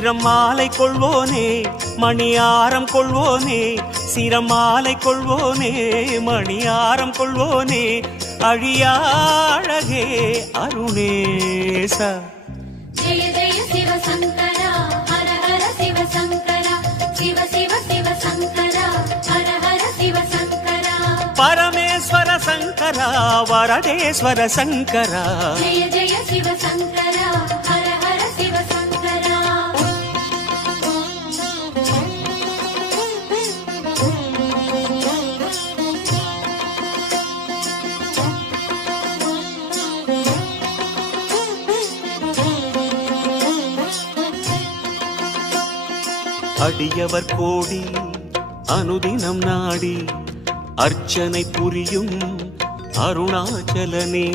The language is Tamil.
சிரம் மாலை கொள்வோனே மணியாரம் கொள்வோனே சிரம் மாலை கொள்வோனே மணியாரம் கொள்வோனே அழியாழகே அருணேசா. ஜெய ஜெய சிவ சங்கரா ஹர ஹர சிவ சங்கரா சிவ சிவ சிவ சங்கரா ஹர ஹர சிவ சங்கரா. பரமேஸ்வர சங்கரா வரதேஸ்வர சங்கரா. ஜெய ஜெய சிவ சங்கரா ஹர ஹர சிவ சங்கரா. அடியவர் கோடி அனுதினம் நாடி அர்ச்சனை புரியும் அருணாச்சலனே.